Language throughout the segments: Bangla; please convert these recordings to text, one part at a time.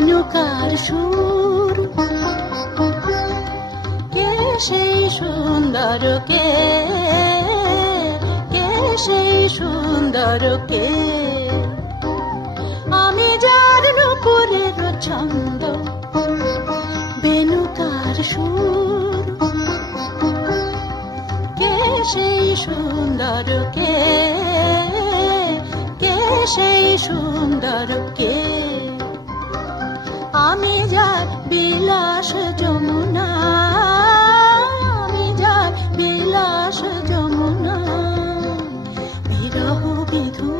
বেনুকার সুর, কে সেই সুন্দর, কে সেই সুন্দর, কে আমি যার নুপুরের ছন্দ, বেনুকার সুর, কে সেই সুন্দর, কে সেই সুন্দর, কে আমি যার বিলাস যমুনা, আমি যার বিলাস যমুনা, বিরহ বিধু,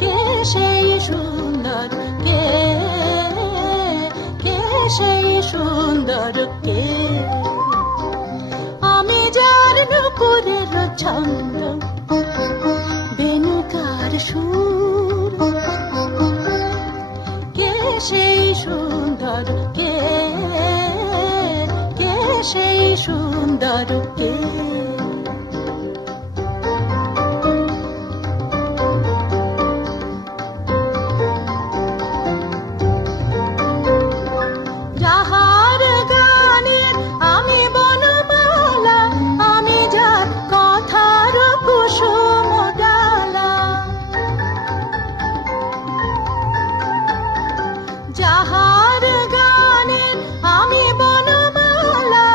কে সেই সুন্দর, কে সেই সুন্দর, কে আমি যার নুপুরের ছন্দ, বেনুকার সুর, কে সেই সুন্দর, কে সেই সুন্দর, কে যাহার গানে আমি বনমালা, আমি যার কথার কুসুম ডালা, যাহার গানে আমি বনমালা,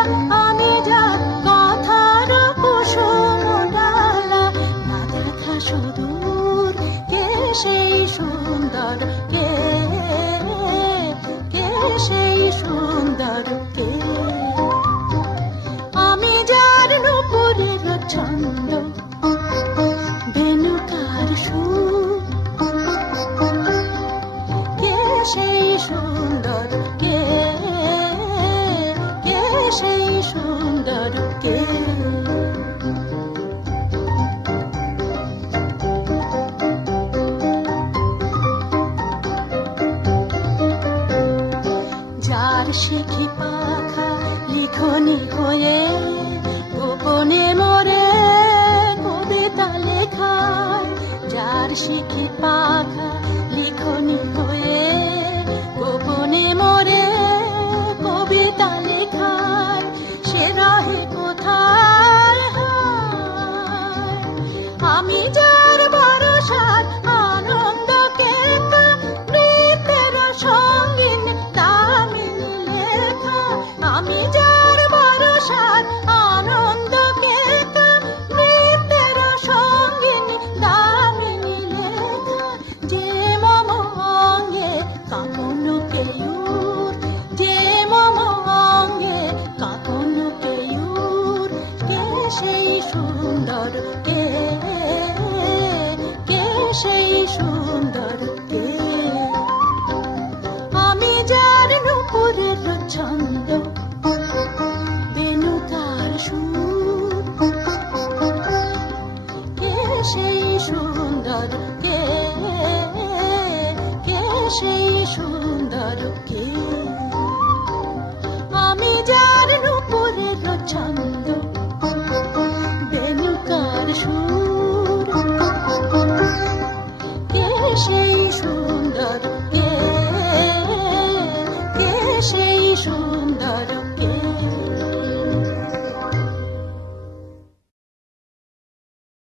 আমি যার কথার কুসুম ডালা, না দেখা সুদূর, কে সেই সুন্দর, কে সেই সুন্দর, কে আমি যার নুপুরের ছন্দ, বেনুকার সুর, কে সেই সুন্দর, কে সেই সুন্দর, কে যার শিখি পাখা লিখনি হয়ে গোপনে মোরে কবিতা লেখায়, যার শিখি পাখা লিখনি হয়ে গোপনে মোরে কবিতা লেখায়, সে রহে কোথায় হায়, আমি যার ভরসার আনন্দকে নৃত্যের সঙ্গিন দামিন লেখা, আমি যার ভরসার আনন্দকে নৃত্যের সঙ্গিন দামিন লেখা, যে মম অঙ্গে কাঁপন কেয়ুর, যে মম অঙ্গে কাঁপন কেয়ুর, কে সেই সুন্দর, কে সেই সুন্দর, কে আমি যার নুপুরের ছন্দ, বেনুকার সুর, কে সেই সুন্দর, কে সেই সুন্দর, কে